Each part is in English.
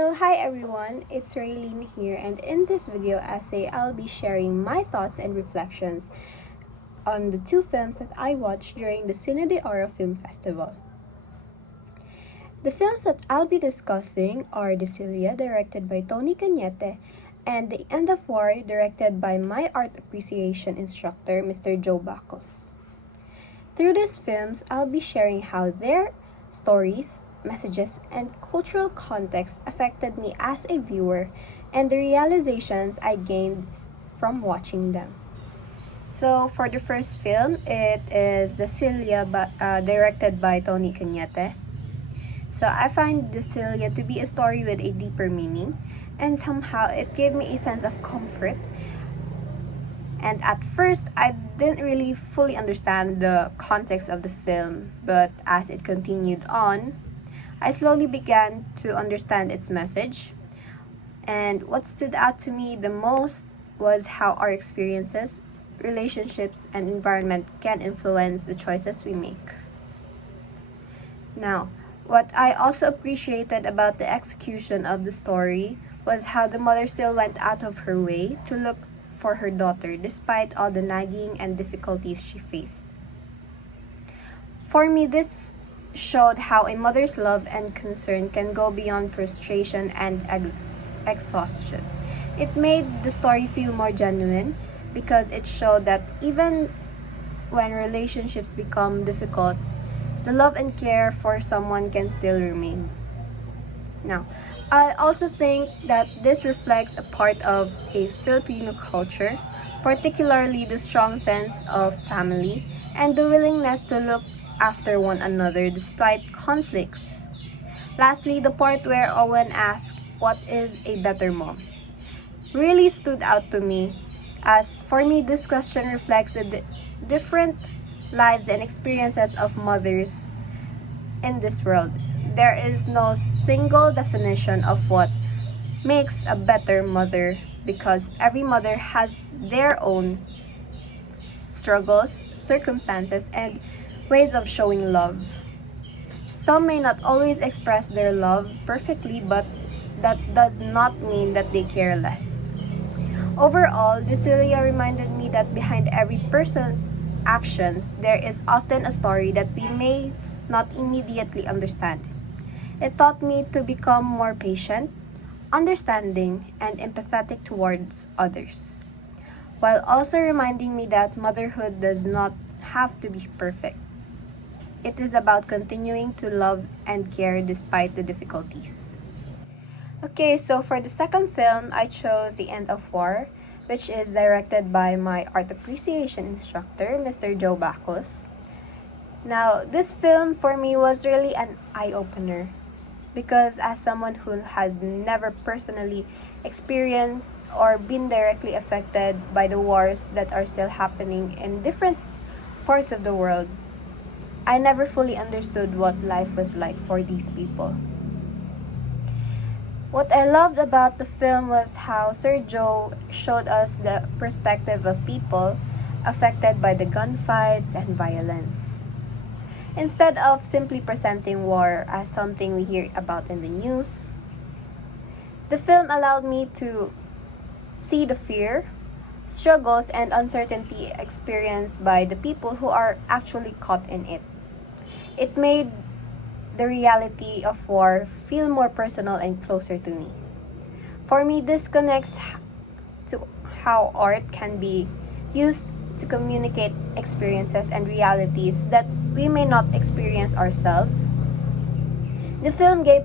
So hi everyone, it's Raylene here, and in this video essay I'll be sharing my thoughts and reflections on the two films that I watched during the Cine Film Festival. The films that I'll be discussing are Desilia, directed by Tony Cañete, and The End of War, directed by my art appreciation instructor, Mr. Joe Bacos. Through these films, I'll be sharing how their stories, messages, and cultural context affected me as a viewer and the realizations I gained from watching them. So for the first film, it is Desilia, directed by Tony Cañete. So I find Desilia to be a story with a deeper meaning, and somehow it gave me a sense of comfort. And at first, I didn't really fully understand the context of the film, but as it continued on, I slowly began to understand its message. And what stood out to me the most was how our experiences, relationships, and environment can influence the choices we make. Now, what I also appreciated about the execution of the story was how the mother still went out of her way to look for her daughter despite all the nagging and difficulties she faced. For me, this showed how a mother's love and concern can go beyond frustration and exhaustion. It made the story feel more genuine because it showed that even when relationships become difficult, the love and care for someone can still remain. Now, I also think that this reflects a part of a Filipino culture, particularly the strong sense of family and the willingness to look after one another despite conflicts. Lastly, the part where Owen asked, "What is a better mom?" really stood out to me, as for me, this question reflects the different lives and experiences of mothers in this world. There is no single definition of what makes a better mother because every mother has their own struggles, circumstances, and ways of showing love. Some may not always express their love perfectly, but that does not mean that they care less. Overall, Desilia reminded me that behind every person's actions, there is often a story that we may not immediately understand. It taught me to become more patient, understanding, and empathetic towards others, while also reminding me that motherhood does not have to be perfect. It is about continuing to love and care despite the difficulties. Okay, so for the second film, I chose The End of War, which is directed by my art appreciation instructor, Mr. Joe Bacos. Now, this film for me was really an eye-opener because as someone who has never personally experienced or been directly affected by the wars that are still happening in different parts of the world, I never fully understood what life was like for these people. What I loved about the film was how Sir Joe showed us the perspective of people affected by the gunfights and violence. Instead of simply presenting war as something we hear about in the news, the film allowed me to see the fear, struggles, and uncertainty experienced by the people who are actually caught in it. It made the reality of war feel more personal and closer to me. For me, this connects to how art can be used to communicate experiences and realities that we may not experience ourselves. The film gave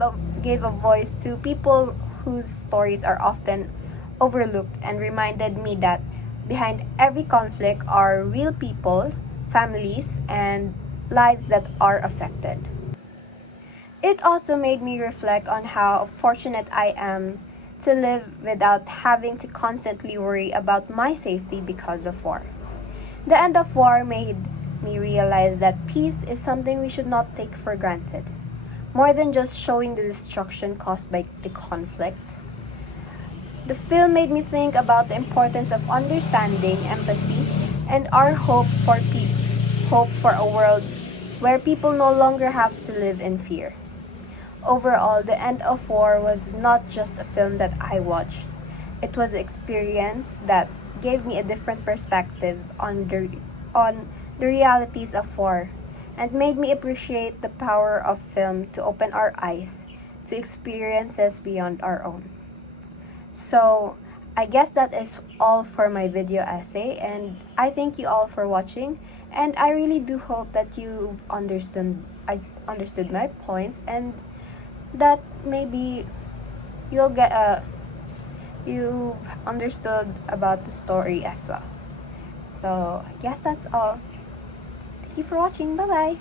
a voice to people whose stories are often overlooked and reminded me that behind every conflict are real people, families, and lives that are affected. It also made me reflect on how fortunate I am to live without having to constantly worry about my safety because of war. The End of War made me realize that peace is something we should not take for granted, more than just showing the destruction caused by the conflict. The film made me think about the importance of understanding, empathy, and our hope for a world where people no longer have to live in fear. Overall, The End of War was not just a film that I watched. It was an experience that gave me a different perspective on the realities of war and made me appreciate the power of film to open our eyes to experiences beyond our own. So, I guess that is all for my video essay, and I thank you all for watching, and I really do hope that I understood my points, and that maybe you'll get you understood about the story as well. So, I guess that's all. Thank you for watching. Bye bye.